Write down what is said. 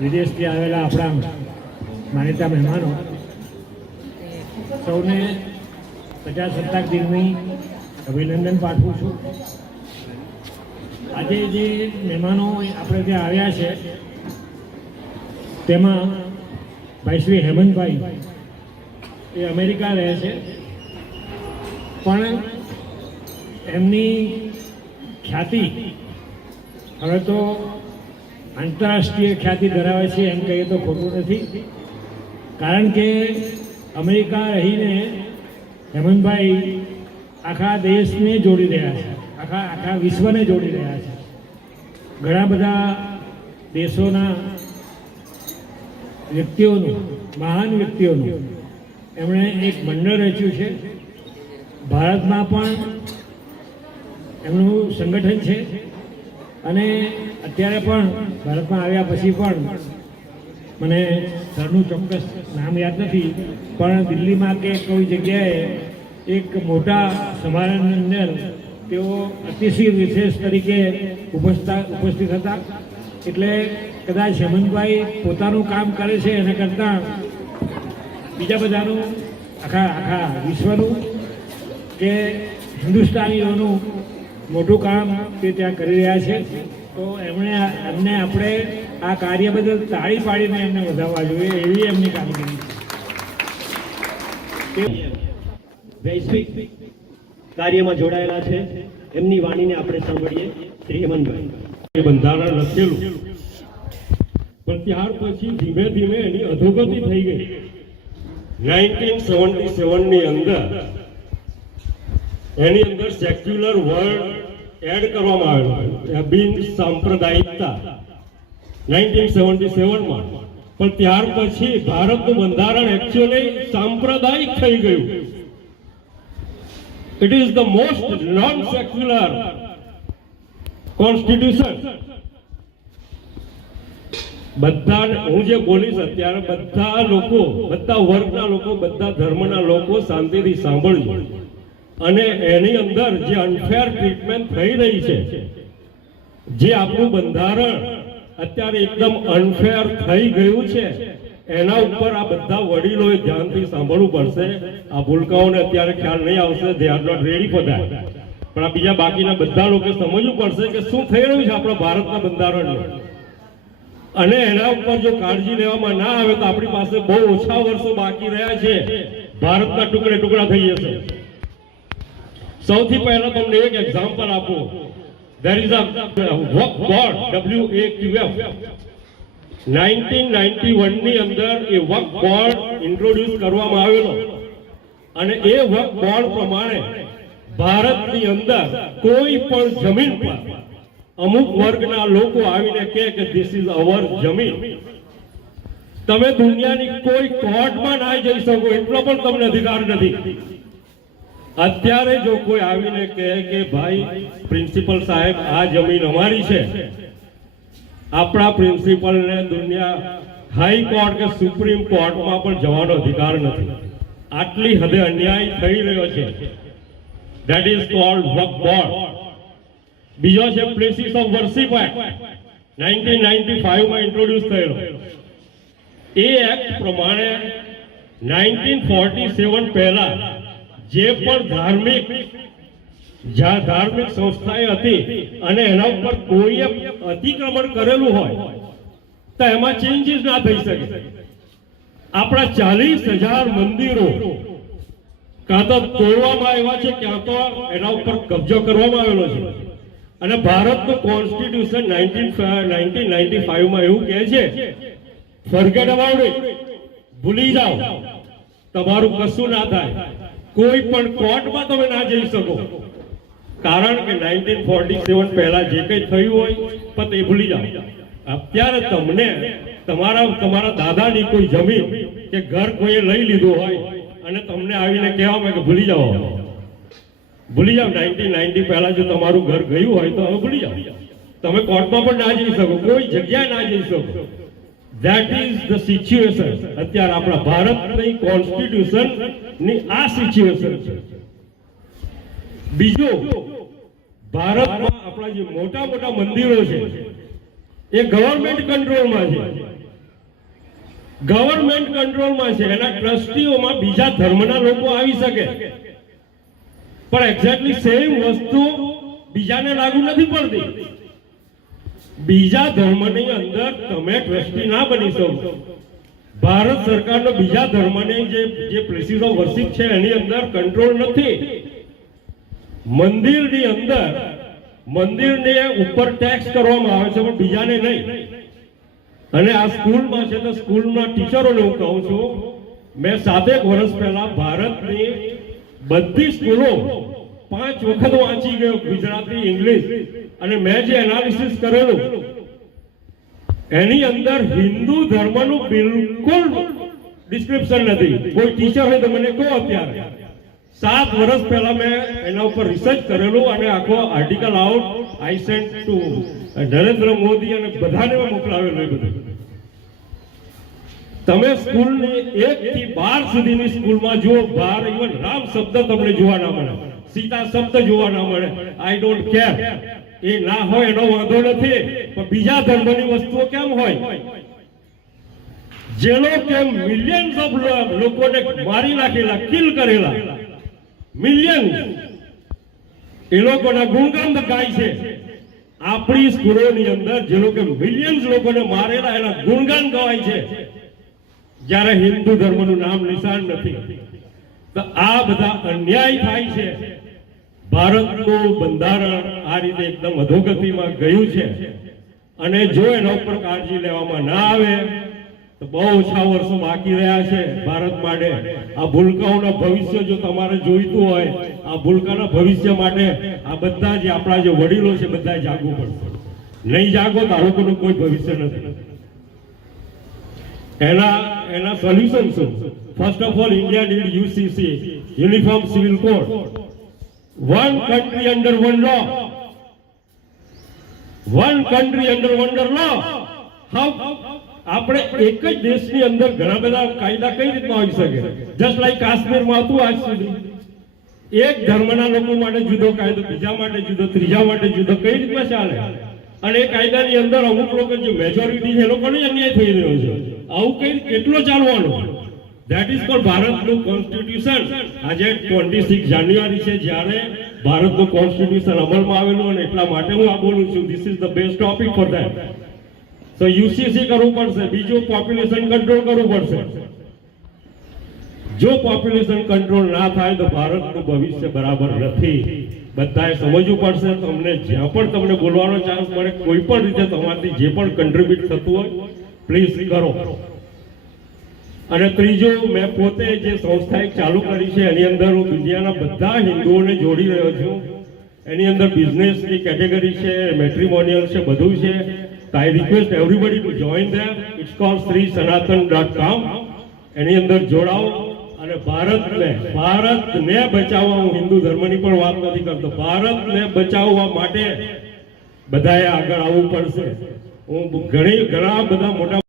વિદેશથી આવેલા આપણા માનીતા મહેમાનો સૌને પ્રજાસત્તાક દિનની અભિનંદન પાઠવું છું. આજે જે મહેમાનો આપણે ત્યાં આવ્યા છે તેમાં ભાઈ શ્રી હેમંતભાઈ એ અમેરિકા રહે છે, પણ એમની ખ્યાતિ હવે તો આંતરરાષ્ટ્રીય ખ્યાતિ ધરાવે છે એમ કહીએ તો ખોટું નથી. કારણ કે અમેરિકા રહીને હેમંતભાઈ આખા દેશને જોડી રહ્યા છે, આખા વિશ્વને જોડી રહ્યા છે. ઘણા બધા દેશોના વ્યક્તિઓનું, મહાન વ્યક્તિઓનું એમણે એક મંડળ રચ્યું છે. ભારતમાં પણ એમનું સંગઠન છે અને અત્યારે પણ ભારતમાં આવ્યા પછી પણ મને ઘરનું ચોક્કસ નામ યાદ નથી, પણ દિલ્હીમાં કે કોઈ જગ્યાએ એક મોટા સમારંભની અંદર તેઓ અતિશય વિશેષ તરીકે ઉપસ્થિત હતા. એટલે કદાચ હેમંતભાઈ પોતાનું કામ કરે છે એના કરતાં બીજા બધાનું આખા વિશ્વનું કે હિન્દુસ્તાનીઓનું મોટું કામ તે ત્યાં કરી રહ્યા છે. તો એમને આપણે આ કાર્ય બદલ તાળી પાડીને એમને વધારવા જોઈએ, એવી એમની કામગીરી છે. વૈશ્વિક કાર્યમાં જોડાયેલા છે, એમની વાણીને આપણે સાંભળીએ. શ્રી હેમંતભાઈ. બંધારણ લખેલું, પણ ત્યાર પછી ધીમે ધીમે એની અધોગતિ થઈ ગઈ. 1977 ની અંદર એની અંદર સેક્યુલર વર્ડ એડ કરવામાં આવેલો, બિન સાંપ્રદાયિકતા 1977 માં. પણ ત્યાર પછી ભારતનું બંધારણ એકચ્યુઅલી સાંપ્રદાયિક થઈ ગયું. It is the most non secular constitution. બધા, હું જે બોલીશ અત્યારે, બધા લોકો, બધા વર્ગના લોકો, બધા ધર્મના લોકો શાંતિથી સાંભળજો. અને એની અંદર જે અનફેર ટ્રીટમેન્ટ થઈ રહી છે, જે આપણું બંધારણ અત્યારે એકદમ અનફેર થઈ ગયું છે, એના ઉપર આ બધા વડીલોએ ધ્યાનથી સાંભળવું પડશે. આ ભૂલકાઓને અત્યારે ખ્યાલ નહીં આવશે, they are not ready for that. પણ આ બીજા બાકીના બધા લોકો સમજવું પડશે કે શું થઈ રહ્યું છે આપણા ભારતના બંધારણનું. અને એના ઉપર જો કાળજી લેવામાં ના આવે તો આપણી પાસે બહુ ઓછા વર્ષો બાકી રહ્યા છે, ભારતના ટુકડે ટુકડા થઈ જશે. સૌથી પહેલા તમને એક એક્ઝામ્પલ આપું. there is a work board, WAQF. 1991 ની અંદર એ વર્ક બોર્ડ ઇન્ટ્રોડ્યુસ કરવામાં આવેલો, અને એ વર્ક બોર્ડ પ્રમાણે ભારતની અંદર કોઈ પણ જમીન પર અમુક વર્ગના લોકો આવીને કહે કે ધીસ ઇઝ અવર જમીન, તમે દુનિયાની કોઈ કોર્ટમાં ના જઈ શકો, એટલો પણ તમને અધિકાર નથી. અત્યારે જો કોઈ આવીને કહે કે ભાઈ પ્રિન્સિપલ સાહેબ આ જમીન અમારી છે, આપણા પ્રિન્સિપલને દુનિયા હાઈ કોર્ટ કે સુપ્રીમ કોર્ટમાં પણ જવાનો અધિકાર નથી. આટલી હદે અન્યાય થઈ રહ્યો છે. That is called Waqf board. બીજો છે પ્લેસીસ ઓફ વર્શિપ એક્ટ, 1995 માં ઇન્ટ્રોડ્યુસ થયેલો. એ એક્ટ પ્રમાણે 1947 પહેલા જે પણ ધાર્મિક સંસ્થાએ હતી અને એના ઉપર કોઈએ અતિક્રમણ કરેલું હોય તો એમાં ચેન્જીસ ના થઈ શકે. આપણા 40,000 મંદિરો કાં તો તોડવામાં આવ્યા છે, ક્યાં તો એના ઉપર કબજો કરવામાં આવેલો છે. અને ભારતનું કોન્સ્ટિટ્યુશન 1995 માં એવું કહે છે, ફોરગેટ અબાઉટ ઇટ, ભૂલી જાઓ, તમારું કશું ના થાય, કોઈ પણ કોર્ટમાં તમે ના જઈ શકો. કારણ કે 1947 પહેલા જે કંઈ થયું હોય પણ એ ભૂલી જાઓ. અત્યારે તમને તમારા દાદાની કોઈ જમીન કે ઘર કોઈએ લઈ લીધું હોય અને તમને આવીને કહેવામાં કે ભૂલી જાઓ, 1990 પહેલા જો તમારું ઘર ગયું હોય તો હવે ભૂલી જાઓ. તમે કોર્ટમાં પણ ના જઈ શકો, કોઈ જગ્યાએ ના જઈ શકો. That is the situation. અત્યારે આપણા ભારતની કોન્સ્ટિટ્યુશન ની આ સિચ્યુએશન છે. બીજો, ભારતમાં આપણા જે મોટા મોટા મંદિરો છે એ ગવર્નમેન્ટ કંટ્રોલમાં છે. ગવર્મેન્ટ કંટ્રોલમાં છે, એના ટ્રસ્ટીઓમાં બીજા ધર્મના લોકો આવી શકે, પણ એક્ઝેક્ટલી સેમ વસ્તુ બીજાને લાગુ નથી પડતી. બીજા ધર્મની અંદર તમે ટ્રસ્ટી ના બની શકો. ભારત સરકારનો બીજા ધર્મની જે પ્લેસીસ ઓફ વર્શિપ છે એની અંદર કંટ્રોલ નથી. મંદિરની અંદર મંદિરને ઉપર ટેક્સ કરવામાં આવે છે, પણ બીજાને નહીં. અને આ સ્કૂલમાં છે તો સ્કૂલના ટીચરોને હું કહું છું, મેં 7 વર્ષ પહેલા ભારતની બધી સ્કૂલો 5 વખત વાંચી ગયો, ગુજરાતી, ઇંગ્લિશ, અને મેં જે એનાલિસિસ કરેલું એની અંદર હિન્દુ ધર્મનું બિલકુલ ડિસ્ક્રિપ્શન નથી. કોઈ ટીચર હોય તો મને કહો અત્યારે. 7 વર્ષ પહેલા મેં એના ઉપર રિસર્ચ કરેલું અને આખો આર્ટિકલ આઉટ આઈ સેન્ટ ટુ નરેન્દ્ર મોદી અને બધાને મોકલાવેલું. એ બધું તમે સ્કૂલની 1 થી 12 સુધીની સ્કૂલમાં જુઓ, 12 ઇવન રામ શબ્દ તમને જોવા ના મળે, સીતા શબ્દ જોવા ના મળે. આઈ ડોન્ટ કેર, એ ના હોય એનો વાંધો નથી, પણ બીજા ધર્મની વસ્તુઓ કેમ હોય? જે લોકો મિલિયન્સ ઓફ લોકોને મારી નાખેલા, કિલ કરેલા, મિલિયન્સ, એ લોકોના ગુણગાન ગાય છે. આપણી સ્કૂલોની અંદર જે લોકો મિલિયન્સ લોકોને મારેલા એના ગુણગાન ગવાય છે, જ્યારે હિન્દુ ધર્મનું નામ નિશાન નથી. તો આ બધા અન્યાય થાય છે. ભારતનું બંધારણ આ રીતે એકદમ અધોગતિમાં ગયું છે, અને જો એના ઉપર કાળજી લેવામાં ના આવે તો બહુ ઓછા વર્ષો બાકી રહ્યા છે ભારત માટે. આ ભૂલકાઓના ભવિષ્ય જો તમારે જોઈતું હોય, આ ભૂલકાના ભવિષ્ય માટે આ બધા જે આપણા જે વડીલો છે બધા જાગવું પડશે. નહીં જાગો તો આ લોકોનું કોઈ ભવિષ્ય નથી. એના સોલ્યુશન શું? First of all, India need UCC, uniform civil code, one country under one law, one country under one law. How? આપણે એક જ દેશની અંદર ઘણા બધા કાયદા કઈ રીતના આવી શકે? જસ્ટ લાઈક કાશ્મીરમાં હતું આજ સુધી. એક ધર્મના લોકો માટે જુદો કાયદો, બીજા માટે જુદો, ત્રીજા માટે જુદો, કઈ રીતના ચાલે? અને એ કાયદાની અંદર અમુક લોકો જે મેજોરિટી છે એ લોકોને અન્યાય થઈ રહ્યો છે. આવું કઈ કેટલો ચાલવાનું? ધેટ ઇઝ કોલ્ડ ભારતનું કોન્સ્ટિટ્યુશન. આજે 26 જાન્યુઆરી છે જ્યારે ભારતનું કોન્સ્ટિટ્યુશન અમલમાં આવેલું, અને એટલા માટે હું આ બોલું છું. This is the best topic for that. So UCC કરવું પડશે. બીજું, પોપ્યુલેશન કંટ્રોલ કરવું પડશે. જો પોપ્યુલેશન કંટ્રોલ ના થાય તો ભારતનું ભવિષ્ય બરાબર નથી. બધાએ સમજવું પડશે. તમને જ્યાં પણ તમને બોલવાનો ચાન્સ મળે, કોઈ પણ રીતે તમારાથી જે પણ કન્ટ્રીબ્યુટ થતું હોય પ્લીઝ કરો. અને ત્રીજું, મેં પોતે જે સંસ્થા એક ચાલુ કરી છે એની અંદર હું દુનિયાના બધા હિન્દુઓને જોડી રહ્યો છું. એની અંદર બિઝનેસની કેટેગરી છે, મેટ્રિમોનિયલ છે, બધું છે. I request everybody to join there. It's called srisanatan.com. એની અંદર જોડાઓ અને ભારતને બચાવવા, હું હિન્દુ ધર્મની પણ વાત નથી કરતો, ભારતને બચાવવા માટે બધાએ આગળ આવવું પડશે. હું ઘણા બધા મોટા